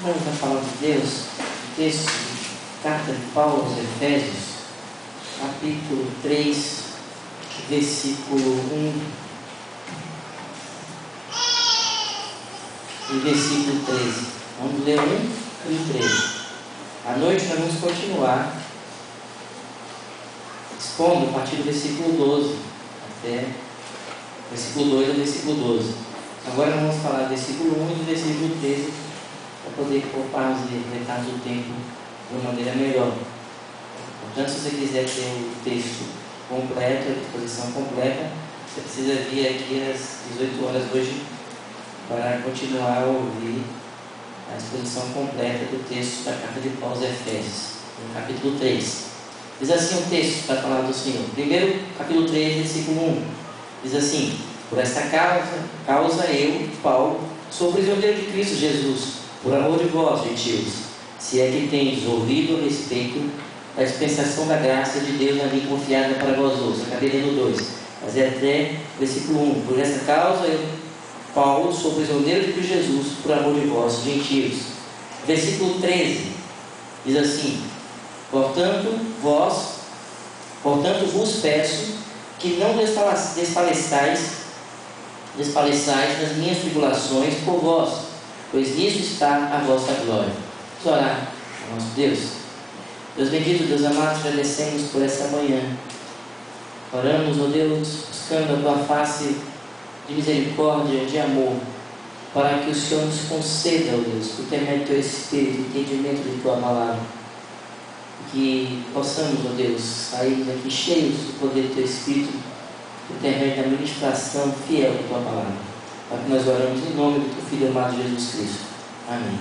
Vamos à palavra de Deus, texto, carta de Paulo aos Efésios, capítulo 3, versículo 1 e versículo 13. Vamos ler 1 e o 13. À noite nós vamos continuar expondo a partir do versículo 12 até versículo 2 ao versículo 12. Agora nós vamos falar do versículo 1 e do versículo 13 para poder pouparmos e aproveitarmos o tempo de uma maneira melhor. Portanto, se você quiser ter o texto completo, a exposição completa, você precisa vir aqui às 18 horas hoje para continuar a ouvir a exposição completa do texto da carta de Paulo aos Efésios, no capítulo 3. Diz assim o texto para falar do Senhor. Primeiro, capítulo 3, versículo 1. Diz assim: por esta causa eu, Paulo, sou prisioneiro de Cristo Jesus, por amor de vós, gentios, se é que tendes ouvido a respeito da dispensação da graça de Deus na mim confiada para vós outros. Acabei lendo 2, mas é até versículo 1. Por esta causa eu, Paulo, sou prisioneiro de Cristo Jesus, por amor de vós, gentios. Versículo 13 diz assim: Portanto, vos peço que não desfaleçais nas minhas tribulações por vós, pois nisso está a vossa glória. Vamos orar ao nosso Deus. Deus bendito, Deus amado, te agradecemos por essa manhã. Oramos, ó Deus, buscando a tua face de misericórdia, de amor, para que o Senhor nos conceda, ó Deus, por intermédio do teu Espírito, entendimento de tua palavra. Que possamos, ó Deus, sair daqui cheios do poder do teu Espírito, por intermédio da ministração fiel da tua palavra. Para que nós oramos em nome do teu Filho amado Jesus Cristo. Amém.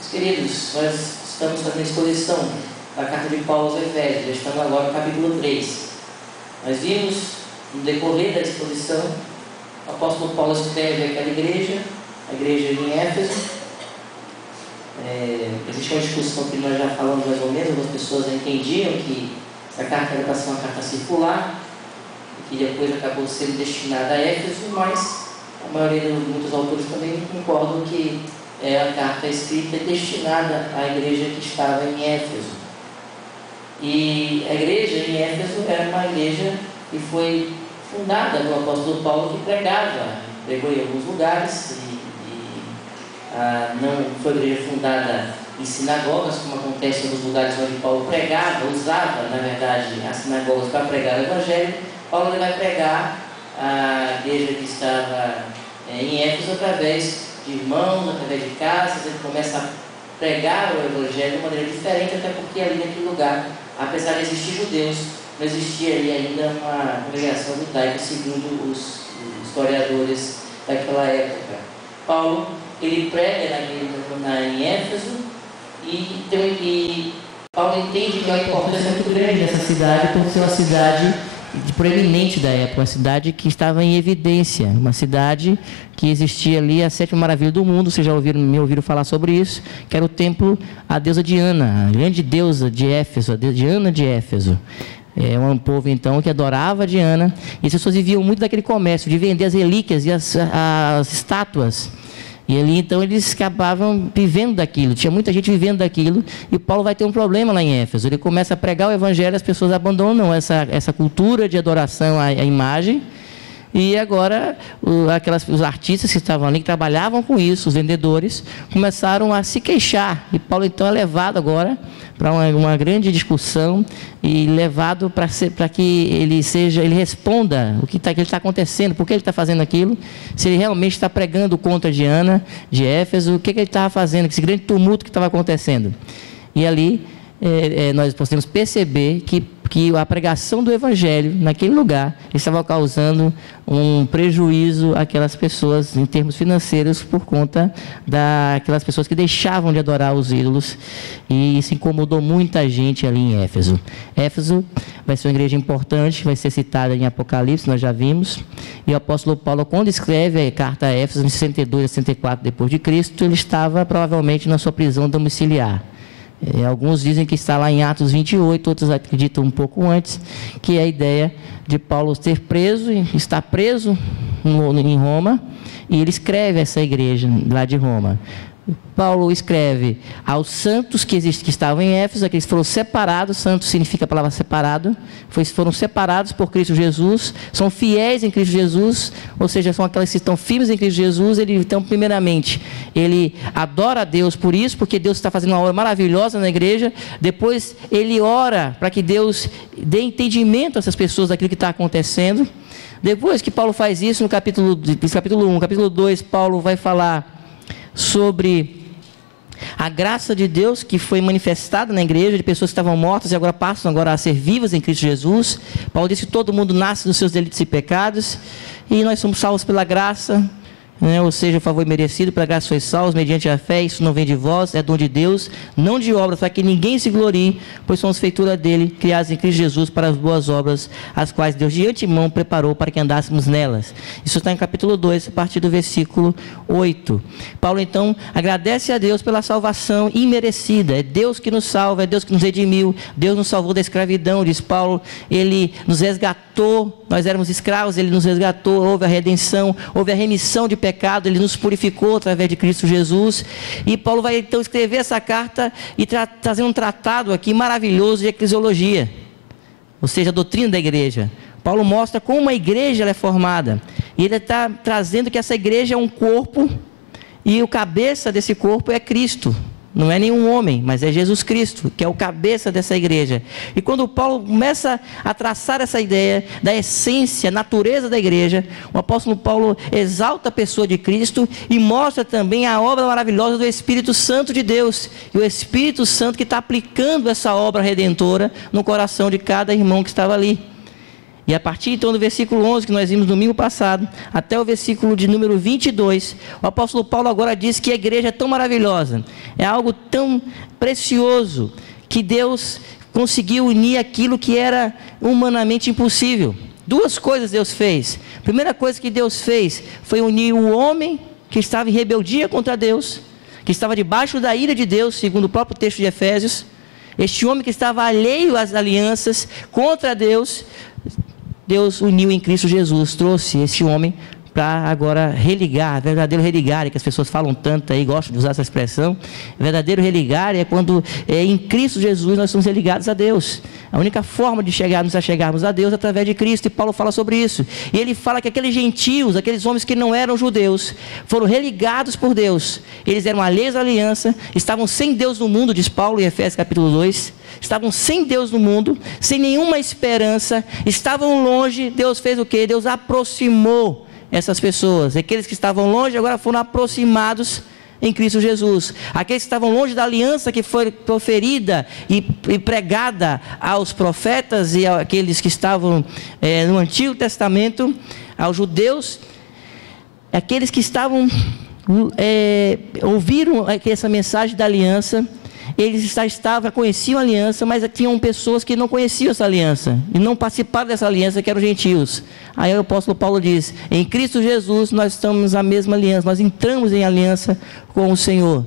Meus queridos, nós estamos fazendo a exposição da carta de Paulo aos Efésios. Já estamos agora no capítulo 3. Nós vimos, no decorrer da exposição, o apóstolo Paulo escreve aquela igreja, a igreja em Éfeso. Existe uma discussão que nós já falamos mais ou menos. Algumas pessoas entendiam que essa carta era para ser uma carta circular, que depois acabou sendo destinada a Éfeso, mas a maioria muitos autores também concordam que a carta escrita é destinada à igreja que estava em Éfeso. E a igreja em Éfeso era uma igreja que foi fundada pelo apóstolo Paulo, que pregou em alguns lugares, não foi uma igreja fundada em sinagogas, como acontece nos lugares onde Paulo pregava, usava, na verdade, as sinagogas para pregar o Evangelho. Paulo ele vai pregar a igreja que estava em Éfeso através de irmãos, através de casas. Ele começa a pregar o Evangelho de uma maneira diferente, até porque ali naquele lugar, apesar de existir judeus, não existia ali ainda uma congregação judaica, segundo os historiadores daquela época. Paulo ele prega em Éfeso e Paulo entende que é uma importância muito grande dessa cidade, por ser uma cidade proeminente da época, uma cidade que estava em evidência, uma cidade que existia ali, a sétima maravilha do mundo. Vocês já me ouviram falar sobre isso, que era o templo à deusa Diana, a grande deusa de Éfeso, a Diana de Éfeso. É um povo então que adorava Diana, e as pessoas viviam muito daquele comércio de vender as relíquias e as estátuas. E ali então eles acabavam vivendo daquilo, tinha muita gente vivendo daquilo, e Paulo vai ter um problema lá em Éfeso. Ele começa a pregar o Evangelho, as pessoas abandonam essa cultura de adoração à imagem, e agora os artistas que estavam ali, que trabalhavam com isso, os vendedores, começaram a se queixar, e Paulo então é levado agora para uma grande discussão e levado para que ele responda o que está acontecendo, por que ele está fazendo aquilo, se ele realmente está pregando contra Diana de Éfeso, o que ele estava fazendo, esse grande tumulto que estava acontecendo. E ali nós podemos perceber que a pregação do Evangelho naquele lugar estava causando um prejuízo àquelas pessoas em termos financeiros, por conta daquelas pessoas que deixavam de adorar os ídolos, e isso incomodou muita gente ali em Éfeso. Éfeso vai ser uma igreja importante, vai ser citada em Apocalipse, nós já vimos, e o apóstolo Paulo, quando escreve a carta a Éfeso, em 62 a 64 depois de Cristo, ele estava provavelmente na sua prisão domiciliar. Alguns dizem que está lá em Atos 28, outros acreditam um pouco antes, que é a ideia de Paulo estar preso em Roma, e ele escreve essa igreja lá de Roma. Paulo escreve aos santos que estavam em Éfeso, aqueles que foram separados. Santo significa a palavra separado, foram separados por Cristo Jesus, são fiéis em Cristo Jesus, ou seja, são aqueles que estão firmes em Cristo Jesus. Então, primeiramente, ele adora a Deus por isso, porque Deus está fazendo uma obra maravilhosa na igreja. Depois ele ora para que Deus dê entendimento a essas pessoas daquilo que está acontecendo. Depois que Paulo faz isso, no capítulo 1, capítulo 2, Paulo vai falar sobre a graça de Deus que foi manifestada na igreja, de pessoas que estavam mortas e agora passam a ser vivas em Cristo Jesus. Paulo diz que todo mundo nasce nos seus delitos e pecados, e nós somos salvos pela graça, ou seja, o favor merecido, pela graça sois salvos, mediante a fé. Isso não vem de vós, é dom de Deus, não de obras, para que ninguém se glorie, pois somos feitura dele, criados em Cristo Jesus para as boas obras, as quais Deus de antemão preparou para que andássemos nelas. Isso está em capítulo 2, a partir do versículo 8. Paulo então agradece a Deus pela salvação imerecida. É Deus que nos salva, é Deus que nos redimiu, Deus nos salvou da escravidão, diz Paulo. Ele nos resgatou, nós éramos escravos, ele nos resgatou, houve a redenção, houve a remissão de pecado, ele nos purificou através de Cristo Jesus. E Paulo vai então escrever essa carta e trazer um tratado aqui maravilhoso de eclesiologia, ou seja, a doutrina da igreja. Paulo mostra como uma igreja ela é formada, e ele está trazendo que essa igreja é um corpo, e o cabeça desse corpo é Cristo. Não é nenhum homem, mas é Jesus Cristo, que é o cabeça dessa igreja. E quando Paulo começa a traçar essa ideia da essência, natureza da igreja, o apóstolo Paulo exalta a pessoa de Cristo e mostra também a obra maravilhosa do Espírito Santo de Deus. E o Espírito Santo que está aplicando essa obra redentora no coração de cada irmão que estava ali. E a partir então do versículo 11, que nós vimos domingo passado, até o versículo de número 22, o apóstolo Paulo agora diz que a igreja é tão maravilhosa, é algo tão precioso, que Deus conseguiu unir aquilo que era humanamente impossível. Duas coisas Deus fez. A primeira coisa que Deus fez foi unir o homem que estava em rebeldia contra Deus, que estava debaixo da ira de Deus, segundo o próprio texto de Efésios. Este homem que estava alheio às alianças contra Deus, Deus uniu em Cristo Jesus, trouxe esse homem para agora religar, verdadeiro religar, que as pessoas falam tanto aí, gostam de usar essa expressão. Verdadeiro religar é quando em Cristo Jesus nós somos religados a Deus. A única forma de chegarmos a Deus é através de Cristo, e Paulo fala sobre isso. E ele fala que aqueles gentios, aqueles homens que não eram judeus, foram religados por Deus. Eles eram alheios à aliança, estavam sem Deus no mundo, diz Paulo em Efésios capítulo 2. Estavam sem Deus no mundo, sem nenhuma esperança, estavam longe. Deus fez o quê? Deus aproximou essas pessoas. Aqueles que estavam longe agora foram aproximados em Cristo Jesus. Aqueles que estavam longe da aliança que foi proferida e pregada aos profetas e àqueles que estavam no Antigo Testamento, aos judeus, aqueles que estavam ouviram essa mensagem da aliança. Eles conheciam a aliança, mas tinham pessoas que não conheciam essa aliança e não participaram dessa aliança, que eram gentios. Aí o apóstolo Paulo diz: em Cristo Jesus nós estamos na mesma aliança, nós entramos em aliança com o Senhor.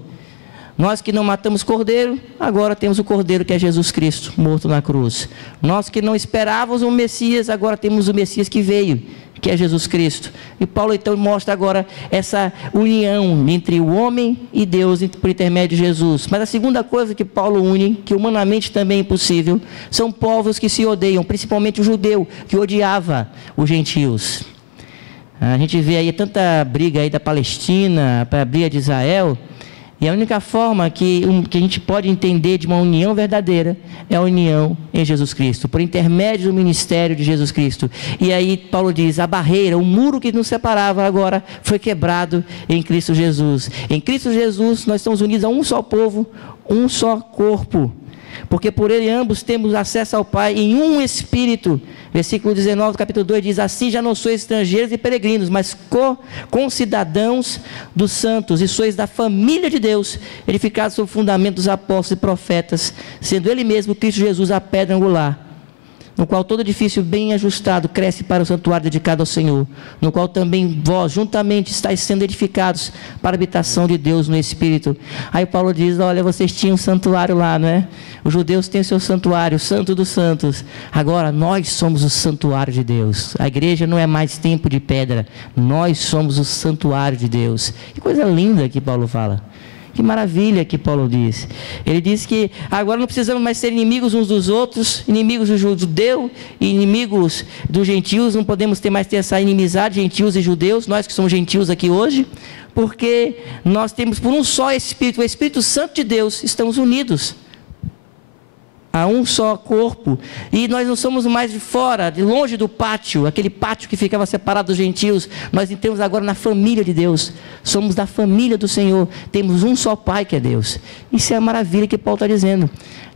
Nós que não matamos cordeiro, agora temos o cordeiro, que é Jesus Cristo, morto na cruz. Nós que não esperávamos o Messias, agora temos o Messias que veio, que é Jesus Cristo. E Paulo então mostra agora essa união entre o homem e Deus por intermédio de Jesus. Mas a segunda coisa que Paulo une, que humanamente também é impossível, são povos que se odeiam, principalmente o judeu, que odiava os gentios. A gente vê aí tanta briga aí da Palestina, para a briga de Israel. E a única forma que a gente pode entender de uma união verdadeira é a união em Jesus Cristo, por intermédio do ministério de Jesus Cristo. E aí Paulo diz: a barreira, o muro que nos separava agora foi quebrado em Cristo Jesus. Em Cristo Jesus nós estamos unidos a um só povo, um só corpo, porque por ele ambos temos acesso ao Pai em um Espírito. Versículo 19 do capítulo 2 diz: assim já não sois estrangeiros e peregrinos, mas concidadãos dos santos, e sois da família de Deus, edificados sobre o fundamento dos apóstolos e profetas, sendo ele mesmo, Cristo Jesus, a pedra angular, no qual todo edifício bem ajustado cresce para o santuário dedicado ao Senhor, no qual também vós juntamente estáis sendo edificados para a habitação de Deus no Espírito. Aí Paulo diz: olha, vocês tinham um santuário lá, não é? Os judeus têm o seu santuário, o Santo dos Santos. Agora nós somos o santuário de Deus. A igreja não é mais templo de pedra, nós somos o santuário de Deus. Que coisa linda que Paulo fala. Que maravilha que Paulo diz. Ele diz que agora não precisamos mais ser inimigos uns dos outros, inimigos do judeu e inimigos dos gentios. Não podemos mais ter essa inimizade, gentios e judeus, nós que somos gentios aqui hoje, porque nós temos por um só Espírito, o Espírito Santo de Deus, estamos unidos a um só corpo, e nós não somos mais de fora, de longe do pátio, aquele pátio que ficava separado dos gentios. Nós entramos agora na família de Deus, somos da família do Senhor, temos um só Pai que é Deus. Isso é a maravilha que Paulo está dizendo,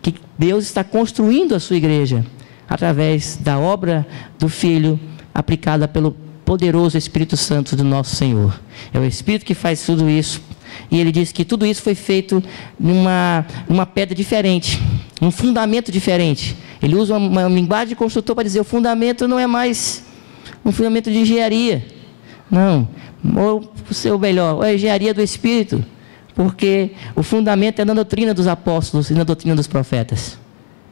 que Deus está construindo a sua igreja, através da obra do Filho, aplicada pelo poderoso Espírito Santo do nosso Senhor. É o Espírito que faz tudo isso. E ele diz que tudo isso foi feito numa pedra diferente, um fundamento diferente. Ele usa uma linguagem de construtor para dizer: o fundamento não é mais um fundamento de engenharia, não, ou melhor, é a engenharia do Espírito, porque o fundamento é na doutrina dos apóstolos e na doutrina dos profetas.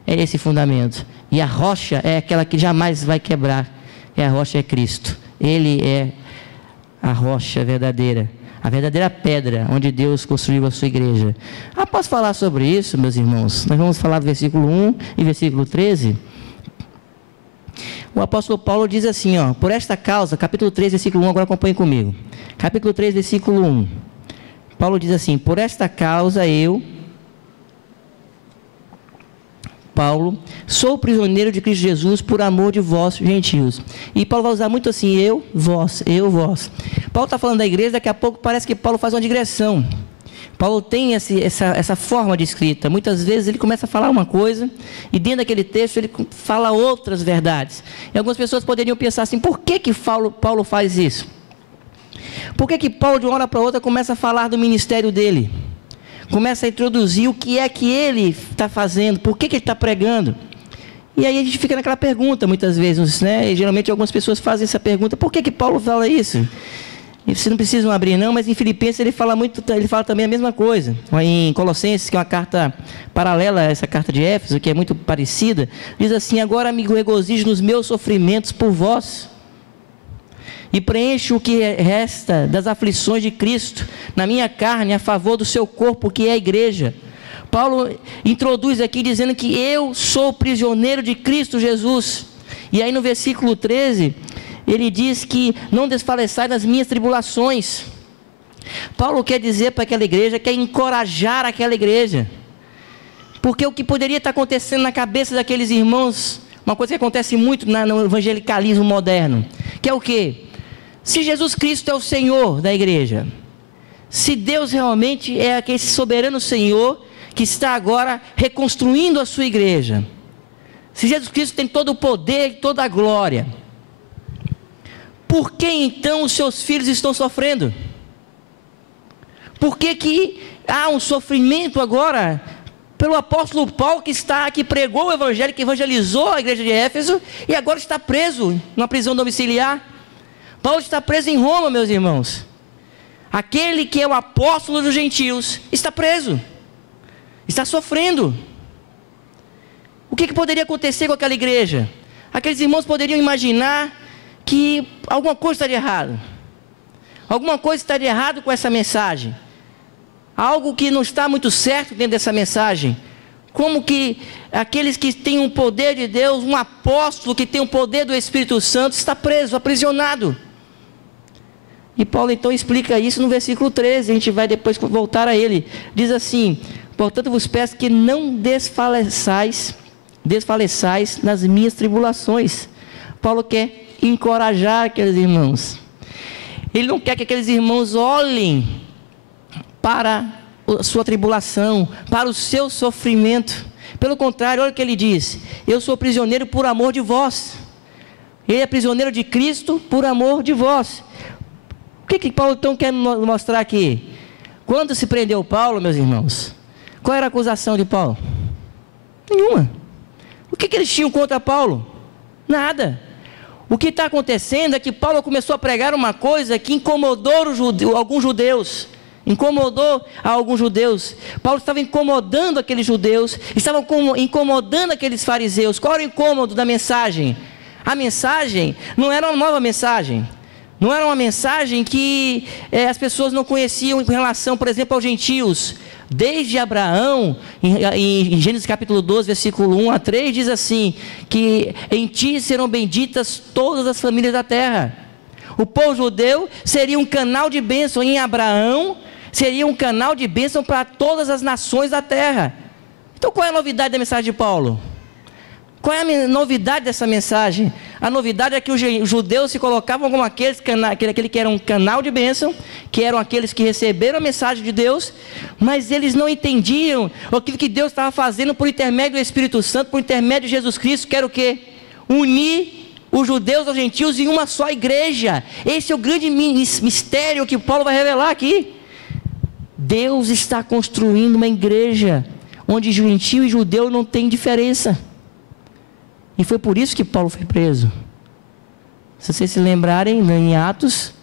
É esse fundamento. E a rocha é aquela que jamais vai quebrar. A rocha é Cristo. Ele é a rocha verdadeira, a verdadeira pedra onde Deus construiu a sua igreja. Posso falar sobre isso, meus irmãos? Nós vamos falar do versículo 1 e versículo 13. O apóstolo Paulo diz assim, por esta causa, capítulo 3, versículo 1, agora acompanhe comigo. Capítulo 3, versículo 1. Paulo diz assim: por esta causa eu, Paulo, sou prisioneiro de Cristo Jesus por amor de vós, gentios. E Paulo vai usar muito assim: eu, vós, eu, vós. Paulo está falando da igreja, daqui a pouco parece que Paulo faz uma digressão. Paulo tem essa forma de escrita. Muitas vezes ele começa a falar uma coisa, e dentro daquele texto ele fala outras verdades. E algumas pessoas poderiam pensar assim: por que Paulo faz isso? Por que Paulo de uma hora para outra começa a falar do ministério dele? Começa a introduzir o que é que ele está fazendo, por que ele está pregando. E aí a gente fica naquela pergunta muitas vezes, né? E geralmente algumas pessoas fazem essa pergunta: por que Paulo fala isso? E vocês não precisam abrir não, mas em Filipenses ele fala também a mesma coisa. Em Colossenses, que é uma carta paralela a essa carta de Éfeso, que é muito parecida, diz assim: agora me regozijo nos meus sofrimentos por vós, e preencho o que resta das aflições de Cristo na minha carne, a favor do seu corpo, que é a igreja. Paulo introduz aqui dizendo que eu sou prisioneiro de Cristo Jesus. E aí no versículo 13, ele diz que não desfaleçai nas minhas tribulações. Paulo quer dizer para aquela igreja, quer encorajar aquela igreja. Porque o que poderia estar acontecendo na cabeça daqueles irmãos, uma coisa que acontece muito no evangelicalismo moderno, que é o quê? Se Jesus Cristo é o Senhor da igreja, se Deus realmente é aquele soberano Senhor que está agora reconstruindo a sua igreja, se Jesus Cristo tem todo o poder e toda a glória, por que então os seus filhos estão sofrendo? Por que há um sofrimento agora pelo apóstolo Paulo, que pregou o evangelho, que evangelizou a igreja de Éfeso, e agora está preso numa prisão domiciliar? Paulo está preso em Roma, meus irmãos. Aquele que é o apóstolo dos gentios está preso, está sofrendo. O que poderia acontecer com aquela igreja? Aqueles irmãos poderiam imaginar que alguma coisa está de errado. Alguma coisa está de errado com essa mensagem. Algo que não está muito certo dentro dessa mensagem. Como que aqueles que têm o poder de Deus, um apóstolo que tem o poder do Espírito Santo, está preso, aprisionado. E Paulo então explica isso no versículo 13, a gente vai depois voltar a ele. Diz assim: portanto vos peço que não desfaleçais nas minhas tribulações. Paulo quer encorajar aqueles irmãos. Ele não quer que aqueles irmãos olhem para a sua tribulação, para o seu sofrimento. Pelo contrário, olha o que ele diz: eu sou prisioneiro por amor de vós. Ele é prisioneiro de Cristo por amor de vós. O que Paulo então quer mostrar aqui? Quando se prendeu Paulo, meus irmãos, qual era a acusação de Paulo? Nenhuma. O que eles tinham contra Paulo? Nada. O que está acontecendo é que Paulo começou a pregar uma coisa que incomodou alguns judeus. Incomodou a alguns judeus. Paulo estava incomodando aqueles judeus, estava incomodando aqueles fariseus. Qual era o incômodo da mensagem? A mensagem não era uma nova mensagem. Não era uma mensagem que as pessoas não conheciam em relação, por exemplo, aos gentios. Desde Abraão, em Gênesis capítulo 12, versículo 1 a 3, diz assim, que em ti serão benditas todas as famílias da terra. O povo judeu seria um canal de bênção em Abraão, seria um canal de bênção para todas as nações da terra. Então qual é a novidade da mensagem de Paulo? Qual é a novidade dessa mensagem? A novidade é que os judeus se colocavam como aquele que era um canal de bênção, que eram aqueles que receberam a mensagem de Deus, mas eles não entendiam aquilo que Deus estava fazendo por intermédio do Espírito Santo, por intermédio de Jesus Cristo, que era o quê? Unir os judeus aos gentios em uma só igreja. Esse é o grande mistério que Paulo vai revelar aqui. Deus está construindo uma igreja onde gentio e judeu não tem diferença. E foi por isso que Paulo foi preso. Se vocês se lembrarem, em Atos,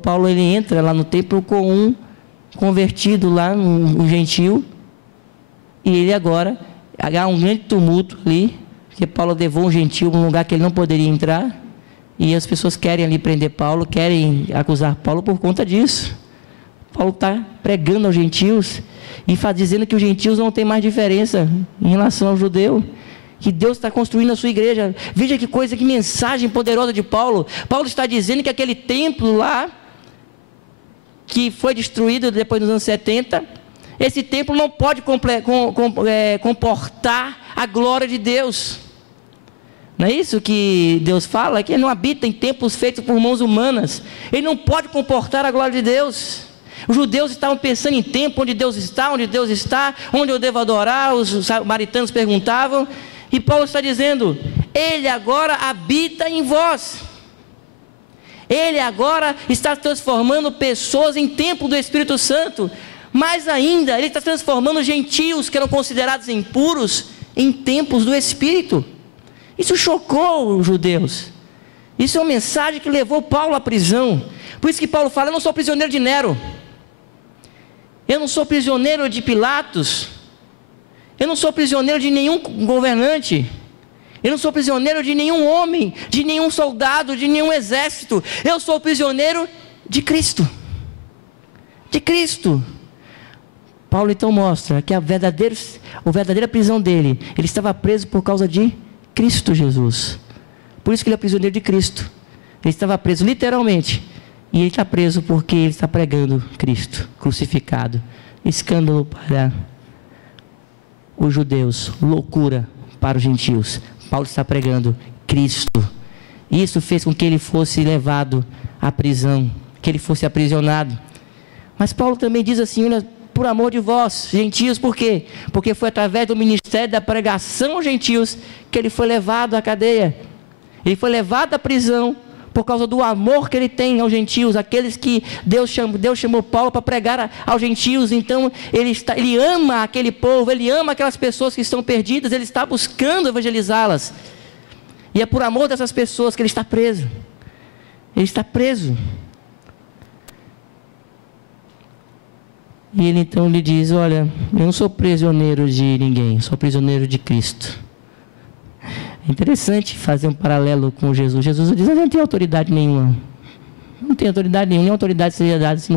Paulo ele entra lá no templo com um convertido lá, um gentil, e ele agora, há um grande tumulto ali, porque Paulo levou um gentil para um lugar que ele não poderia entrar, e as pessoas querem ali prender Paulo, querem acusar Paulo por conta disso. Paulo está pregando aos gentios, e dizendo que os gentios não têm mais diferença em relação ao judeu, que Deus está construindo a sua igreja. Veja que coisa, que mensagem poderosa de Paulo. Paulo está dizendo que aquele templo lá, que foi destruído depois dos anos 70, esse templo não pode comportar a glória de Deus. Não é isso que Deus fala? Que ele não habita em templos feitos por mãos humanas. Ele não pode comportar a glória de Deus. Os judeus estavam pensando em templo, onde Deus está, onde eu devo adorar. Os samaritanos perguntavam. E Paulo está dizendo, Ele agora habita em vós. Ele agora está transformando pessoas em templo do Espírito Santo. Mais ainda, Ele está transformando gentios que eram considerados impuros em templos do Espírito. Isso chocou os judeus. Isso é uma mensagem que levou Paulo à prisão. Por isso que Paulo fala, eu não sou prisioneiro de Nero. Eu não sou prisioneiro de Pilatos. Eu não sou prisioneiro de nenhum governante. Eu não sou prisioneiro de nenhum homem, de nenhum soldado, de nenhum exército. Eu sou prisioneiro de Cristo. De Cristo. Paulo então mostra que a verdadeira prisão dele, ele estava preso por causa de Cristo Jesus. Por isso que ele é prisioneiro de Cristo. Ele estava preso literalmente. E ele está preso porque ele está pregando Cristo crucificado. Escândalo para os judeus, loucura para os gentios. Paulo está pregando Cristo. Isso fez com que ele fosse levado à prisão, que ele fosse aprisionado. Mas Paulo também diz assim, olha, por amor de vós, gentios, por quê? Porque foi através do ministério da pregação aos gentios que ele foi levado à cadeia. Ele foi levado à prisão por causa do amor que ele tem aos gentios, aqueles que Deus chamou Paulo para pregar aos gentios. Então ele ama aquele povo, ele ama aquelas pessoas que estão perdidas, ele está buscando evangelizá-las, e é por amor dessas pessoas que ele está preso. Ele está preso, e ele então lhe diz, olha, eu não sou prisioneiro de ninguém, sou prisioneiro de Cristo. É interessante fazer um paralelo com Jesus. Jesus diz, não tem autoridade nenhuma. Não tem autoridade nenhuma. Nem autoridade seria dada se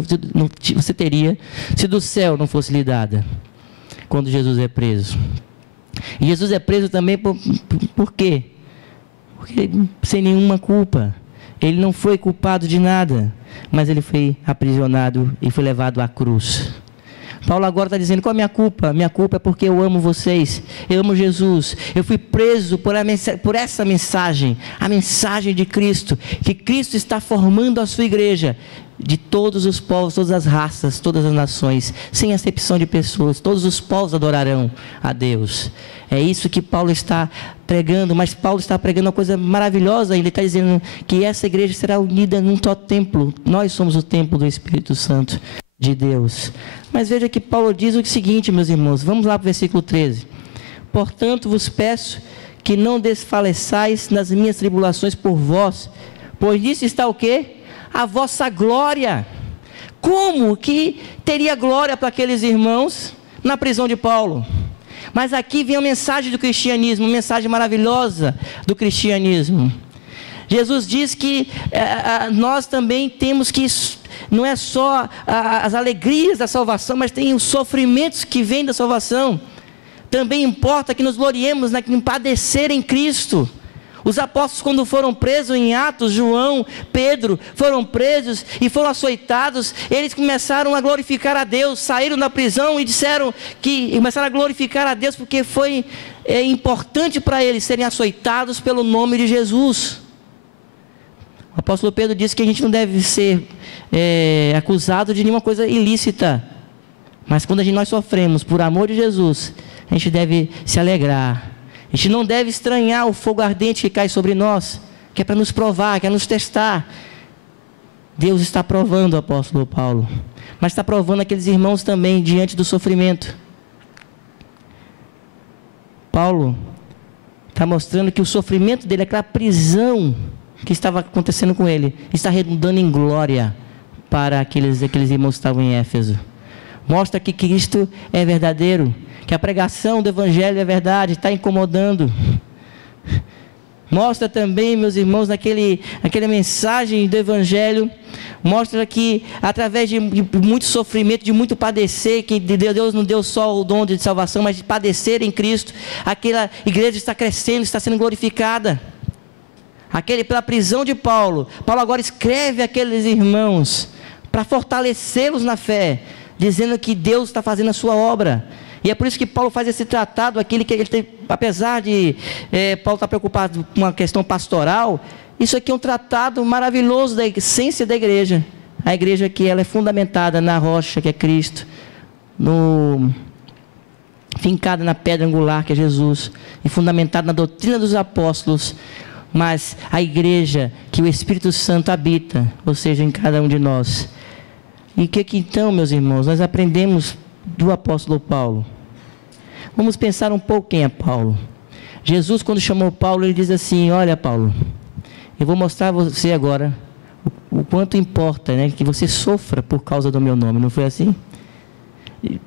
você teria, se do céu não fosse lhe dada. Quando Jesus é preso. E Jesus é preso também por quê? Porque sem nenhuma culpa. Ele não foi culpado de nada. Mas ele foi aprisionado e foi levado à cruz. Paulo agora está dizendo, qual é a minha culpa? Minha culpa é porque eu amo vocês, eu amo Jesus, eu fui preso por essa mensagem, a mensagem de Cristo, que Cristo está formando a sua igreja, de todos os povos, todas as raças, todas as nações, sem acepção de pessoas, todos os povos adorarão a Deus. É isso que Paulo está pregando, mas Paulo está pregando uma coisa maravilhosa, ele está dizendo que essa igreja será unida num só templo, nós somos o templo do Espírito Santo de Deus. Mas veja que Paulo diz o seguinte, meus irmãos, vamos lá para o versículo 13. Portanto vos peço que não desfaleçais nas minhas tribulações por vós, pois nisso está o quê? A vossa glória. Como que teria glória para aqueles irmãos na prisão de Paulo? Mas aqui vem a mensagem do cristianismo, uma mensagem maravilhosa do cristianismo. Jesus diz que nós também temos que, não é só as alegrias da salvação, mas tem os sofrimentos que vêm da salvação. Também importa que nos gloriemos em padecer em Cristo. Os apóstolos, quando foram presos em Atos, João, Pedro, foram presos e foram açoitados, eles começaram a glorificar a Deus, saíram da prisão e disseram que começaram a glorificar a Deus, porque foi importante para eles serem açoitados pelo nome de Jesus. O apóstolo Pedro disse que a gente não deve ser acusado de nenhuma coisa ilícita, mas quando nós sofremos por amor de Jesus, a gente deve se alegrar. A gente não deve estranhar o fogo ardente que cai sobre nós, que é para nos provar, que é nos testar. Deus está provando o apóstolo Paulo, mas está provando aqueles irmãos também diante do sofrimento. Paulo está mostrando que o sofrimento dele, aquela prisão que estava acontecendo com ele, está redundando em glória para aqueles irmãos que estavam em Éfeso. Mostra que Cristo é verdadeiro, que a pregação do Evangelho é verdade, está incomodando. Mostra também, meus irmãos, naquela mensagem do Evangelho, mostra que através de muito sofrimento, de muito padecer, que Deus não deu só o dom de salvação, mas de padecer em Cristo, aquela igreja está crescendo, está sendo glorificada. Pela prisão de Paulo agora escreve àqueles irmãos, para fortalecê-los na fé, dizendo que Deus está fazendo a sua obra. E é por isso que Paulo faz esse tratado, apesar de Paulo estar preocupado com uma questão pastoral, isso aqui é um tratado maravilhoso da essência da igreja. A igreja que ela é fundamentada na rocha, que é Cristo, fincada na pedra angular, que é Jesus, e fundamentada na doutrina dos apóstolos, mas a igreja que o Espírito Santo habita, ou seja, em cada um de nós. E o que então, meus irmãos, nós aprendemos do apóstolo Paulo? Vamos pensar um pouco quem é Paulo. Jesus, quando chamou Paulo, ele diz assim: olha, Paulo, eu vou mostrar a você agora o quanto importa, que você sofra por causa do meu nome. Não foi assim?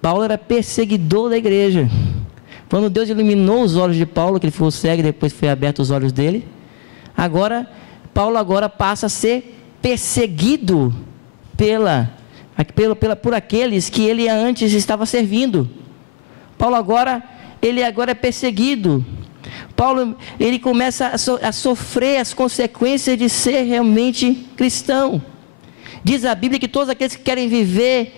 Paulo era perseguidor da igreja. Quando Deus iluminou os olhos de Paulo, que ele ficou cego e depois foi aberto os olhos dele, Paulo agora passa a ser perseguido por aqueles que ele antes estava servindo. Paulo agora é perseguido. Paulo, ele começa a sofrer as consequências de ser realmente cristão. Diz a Bíblia que todos aqueles que querem viver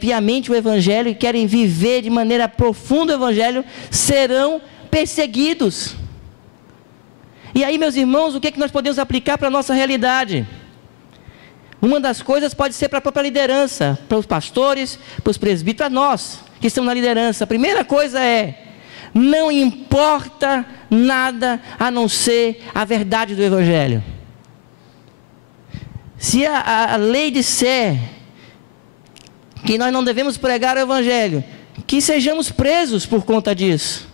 piamente o Evangelho, e querem viver de maneira profunda o Evangelho, serão perseguidos. E aí, meus irmãos, o que é que nós podemos aplicar para a nossa realidade? Uma das coisas pode ser para a própria liderança, para os pastores, para os presbíteros, para nós que estamos na liderança. A primeira coisa não importa nada a não ser a verdade do Evangelho. Se a lei disser que nós não devemos pregar o Evangelho, que sejamos presos por conta disso.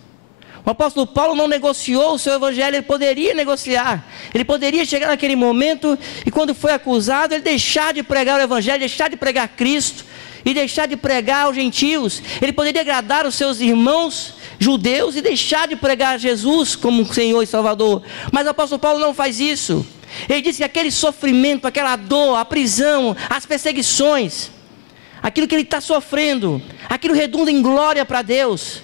O apóstolo Paulo não negociou o seu Evangelho, ele poderia negociar, ele poderia chegar naquele momento e quando foi acusado, ele deixar de pregar o Evangelho, deixar de pregar Cristo e deixar de pregar aos gentios. Ele poderia agradar os seus irmãos judeus e deixar de pregar Jesus como Senhor e Salvador, mas o apóstolo Paulo não faz isso. Ele diz que aquele sofrimento, aquela dor, a prisão, as perseguições, aquilo que ele está sofrendo, aquilo redunda em glória para Deus,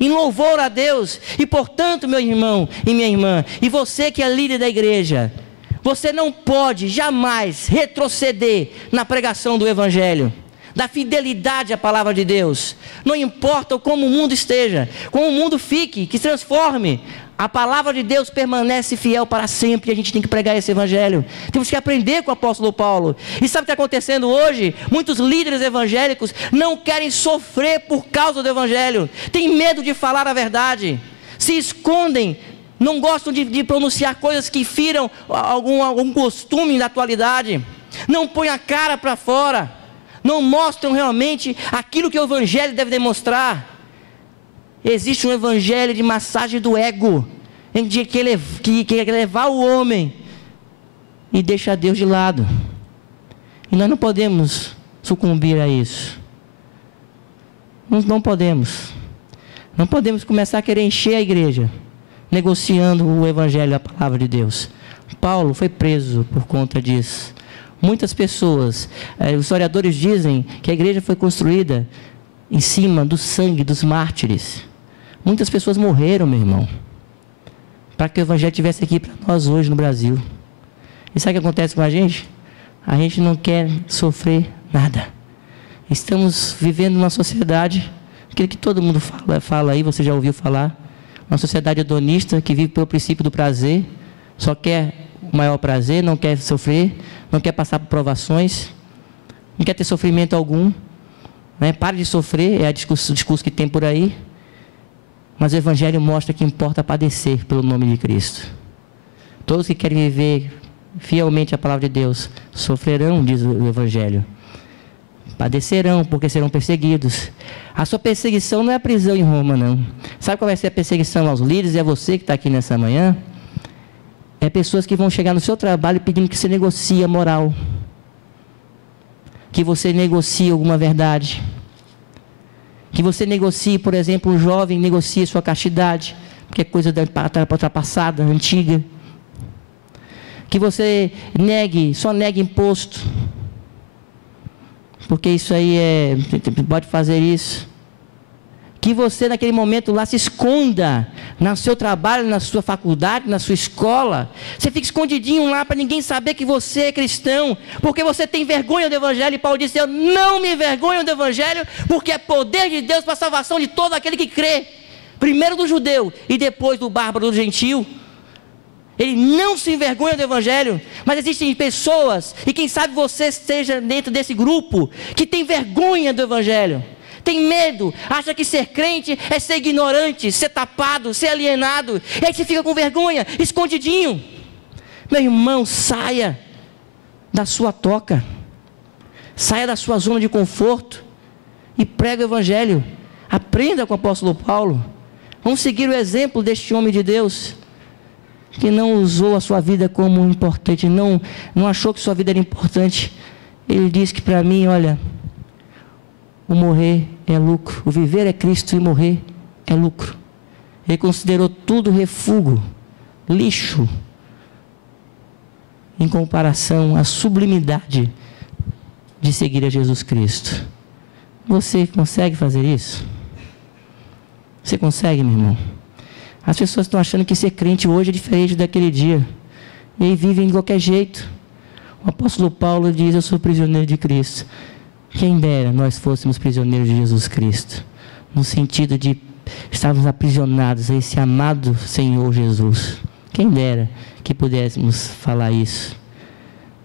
em louvor a Deus. E portanto, meu irmão e minha irmã, e você que é líder da igreja, você não pode jamais retroceder na pregação do Evangelho, da fidelidade à palavra de Deus. Não importa como o mundo esteja, como o mundo fique, que se transforme, a palavra de Deus permanece fiel para sempre. E a gente tem que pregar esse Evangelho. Temos que aprender com o apóstolo Paulo. E sabe o que está acontecendo hoje? Muitos líderes evangélicos não querem sofrer por causa do Evangelho, têm medo de falar a verdade, se escondem, não gostam de pronunciar coisas que firam algum costume da atualidade, não põem a cara para fora, não mostram realmente aquilo que o Evangelho deve demonstrar. Existe um evangelho de massagem do ego, em que quer levar o homem e deixa Deus de lado. E nós não podemos sucumbir a isso. Nós não podemos. Não podemos começar a querer encher a igreja, negociando o Evangelho, a palavra de Deus. Paulo foi preso por conta disso. Muitas pessoas, os historiadores dizem que a igreja foi construída em cima do sangue dos mártires. Muitas pessoas morreram, meu irmão, para que o evangelho estivesse aqui para nós hoje no Brasil. E sabe o que acontece com a gente? A gente não quer sofrer nada. Estamos vivendo uma sociedade, aquilo que todo mundo fala aí, você já ouviu falar, uma sociedade hedonista que vive pelo princípio do prazer, só quer o maior prazer, não quer sofrer, não quer passar por provações, não quer ter sofrimento algum, né? Pare de sofrer, é o discurso que tem por aí. Mas o evangelho mostra que importa padecer pelo nome de Cristo. Todos que querem viver fielmente a palavra de Deus sofrerão, diz o evangelho. Padecerão, porque serão perseguidos. A sua perseguição não é a prisão em Roma, não. Sabe qual vai ser a perseguição aos líderes? É você que está aqui nessa manhã. É pessoas que vão chegar no seu trabalho pedindo que você negocie a moral, que você negocie alguma verdade, que você negocie, por exemplo, um jovem negocie sua castidade, porque é coisa ultrapassada, antiga, que você só negue imposto, porque isso aí pode fazer isso, que você naquele momento lá se esconda no seu trabalho, na sua faculdade, na sua escola, você fica escondidinho lá para ninguém saber que você é cristão, porque você tem vergonha do evangelho. E Paulo disse: eu não me envergonho do evangelho, porque é poder de Deus para a salvação de todo aquele que crê, primeiro do judeu e depois do bárbaro, do gentil. Ele não se envergonha do evangelho. Mas existem pessoas, e quem sabe você esteja dentro desse grupo, que tem vergonha do evangelho, tem medo, acha que ser crente é ser ignorante, ser tapado, ser alienado, e aí você fica com vergonha, escondidinho. Meu irmão, saia da sua toca, saia da sua zona de conforto e pregue o evangelho. Aprenda com o apóstolo Paulo. Vamos seguir o exemplo deste homem de Deus, que não usou a sua vida como importante, não achou que sua vida era importante. Ele disse que para mim, olha, o morrer é lucro, o viver é Cristo e morrer é lucro. Ele considerou tudo refúgio, lixo, em comparação à sublimidade de seguir a Jesus Cristo. Você consegue fazer isso? Você consegue, meu irmão? As pessoas estão achando que ser crente hoje é diferente daquele dia, e aí vivem de qualquer jeito. O apóstolo Paulo diz: eu sou prisioneiro de Cristo. Quem dera nós fôssemos prisioneiros de Jesus Cristo, no sentido de estarmos aprisionados a esse amado Senhor Jesus. Quem dera que pudéssemos falar isso.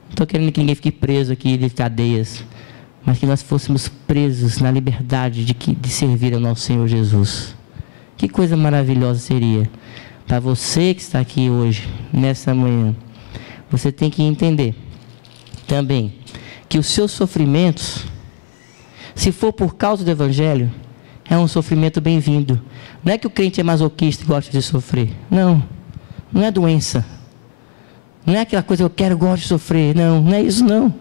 Não estou querendo que ninguém fique preso aqui de cadeias, mas que nós fôssemos presos na liberdade de servir ao nosso Senhor Jesus. Que coisa maravilhosa seria. Para você que está aqui hoje, nessa manhã, você tem que entender também que os seus sofrimentos, se for por causa do evangelho, é um sofrimento bem-vindo. Não é que o crente é masoquista e gosta de sofrer. Não é doença. Não é aquela coisa, eu gosto de sofrer. Não é isso não.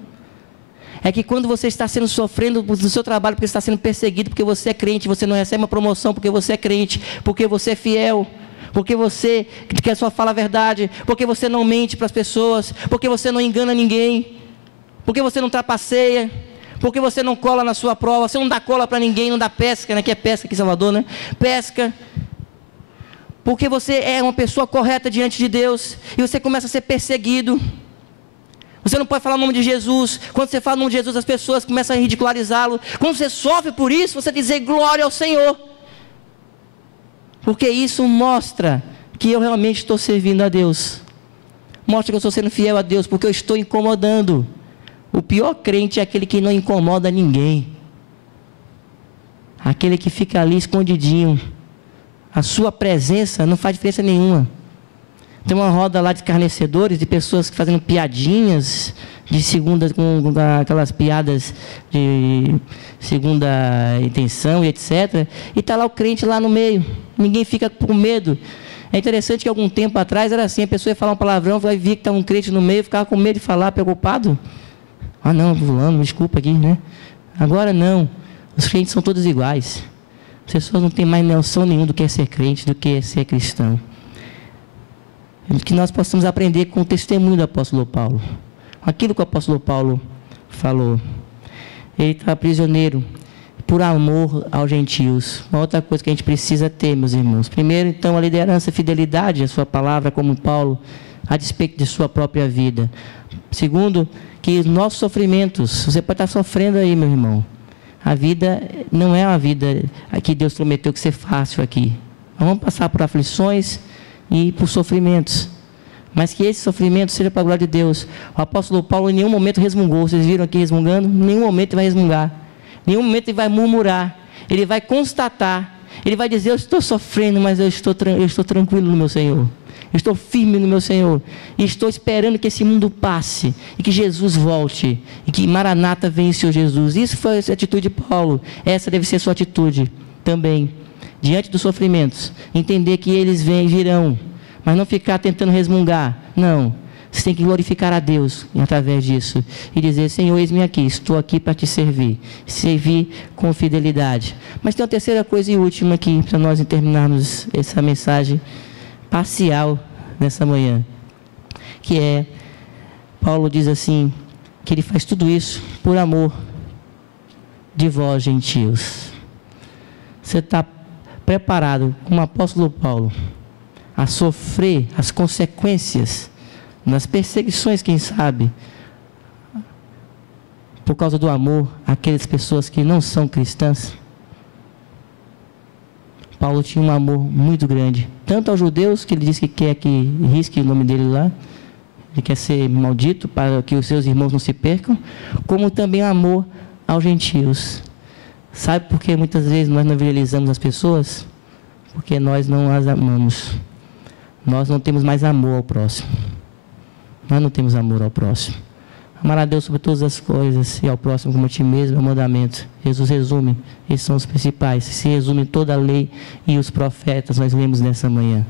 É que quando você está sofrendo no seu trabalho, porque você está sendo perseguido, porque você é crente, você não recebe uma promoção porque você é crente, porque você é fiel, porque você quer só falar a verdade, porque você não mente para as pessoas, porque você não engana ninguém, porque você não trapaceia, porque você não cola na sua prova, você não dá cola para ninguém, não dá pesca, né? Que é pesca aqui em Salvador, né? Pesca. Porque você é uma pessoa correta diante de Deus, e você começa a ser perseguido. Você não pode falar o nome de Jesus. Quando você fala o nome de Jesus, as pessoas começam a ridicularizá-lo. Quando você sofre por isso, você diz glória ao Senhor, porque isso mostra que eu realmente estou servindo a Deus, mostra que eu estou sendo fiel a Deus, porque eu estou incomodando. O pior crente é aquele que não incomoda ninguém, aquele que fica ali escondidinho. A sua presença não faz diferença nenhuma. Tem uma roda lá de escarnecedores, de pessoas fazendo piadinhas de segunda, com aquelas piadas de segunda intenção e etc. E está lá o crente lá no meio, ninguém fica com medo. É interessante que algum tempo atrás era assim, a pessoa ia falar um palavrão, vai ver que está um crente no meio, ficava com medo de falar, preocupado. Ah não, fulano, desculpa aqui, né? Agora não, os crentes são todos iguais. As pessoas não têm mais noção nenhuma do que é ser crente, do que é ser cristão. que nós possamos aprender com o testemunho do apóstolo Paulo. Aquilo que o apóstolo Paulo falou. Ele estava prisioneiro por amor aos gentios. Uma outra coisa que a gente precisa ter, meus irmãos. Primeiro, então, a liderança, a fidelidade à sua palavra, como Paulo, a despeito de sua própria vida. Segundo, que os nossos sofrimentos, você pode estar sofrendo aí, meu irmão. A vida não é uma vida que Deus prometeu que ser fácil aqui. Nós vamos passar por aflições e por sofrimentos. Mas que esse sofrimento seja para a glória de Deus. O apóstolo Paulo em nenhum momento resmungou. Vocês viram aqui resmungando? Em nenhum momento ele vai resmungar. Em nenhum momento ele vai murmurar. Ele vai constatar. Ele vai dizer, eu estou sofrendo, mas eu estou tranquilo no meu Senhor. Eu estou firme no meu Senhor. E estou esperando que esse mundo passe. E que Jesus volte. E que Maranata venha o Senhor Jesus. Isso foi a atitude de Paulo. Essa deve ser a sua atitude também. Diante dos sofrimentos. Entender que eles virão. Mas não ficar tentando resmungar. Não. Você tem que glorificar a Deus através disso. E dizer, Senhor, eis-me aqui. Estou aqui para te servir. Servir com fidelidade. Mas tem uma terceira coisa e última aqui. Para nós terminarmos essa mensagem parcial nessa manhã. Que é, Paulo diz assim, que ele faz tudo isso por amor de vós, gentios. Você está preparado, como o apóstolo Paulo, a sofrer as consequências nas perseguições, quem sabe, por causa do amor àquelas pessoas que não são cristãs? Paulo tinha um amor muito grande, tanto aos judeus, que ele disse que quer que risque o nome dele lá, ele quer ser maldito para que os seus irmãos não se percam, como também amor aos gentios. Sabe por que muitas vezes nós não evangelizamos as pessoas? Porque nós não as amamos. Nós não temos mais amor ao próximo. Nós não temos amor ao próximo. Amar a Deus sobre todas as coisas e ao próximo como a ti mesmo é o mandamento. Jesus resume, esses são os principais. Se resume toda a lei e os profetas, nós lemos nessa manhã.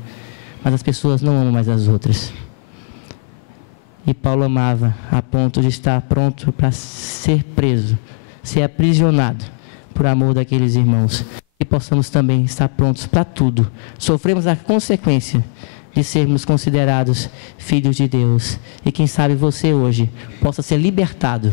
Mas as pessoas não amam mais as outras. E Paulo amava a ponto de estar pronto para ser preso, ser aprisionado por amor daqueles irmãos. E possamos também estar prontos para tudo. Sofremos a consequência de sermos considerados filhos de Deus. E quem sabe você hoje possa ser libertado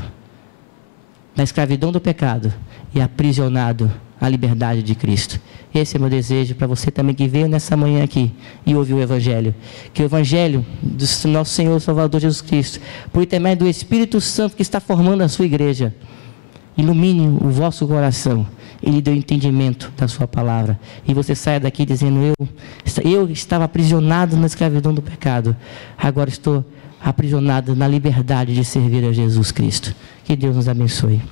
da escravidão do pecado e aprisionado à liberdade de Cristo. Esse é o meu desejo para você também que veio nessa manhã aqui e ouviu o Evangelho. Que o Evangelho do nosso Senhor e Salvador Jesus Cristo, por intermédio do Espírito Santo que está formando a sua igreja, ilumine o vosso coração e lhe dê o entendimento da sua palavra. E você saia daqui dizendo, eu estava aprisionado na escravidão do pecado. Agora estou aprisionado na liberdade de servir a Jesus Cristo. Que Deus nos abençoe.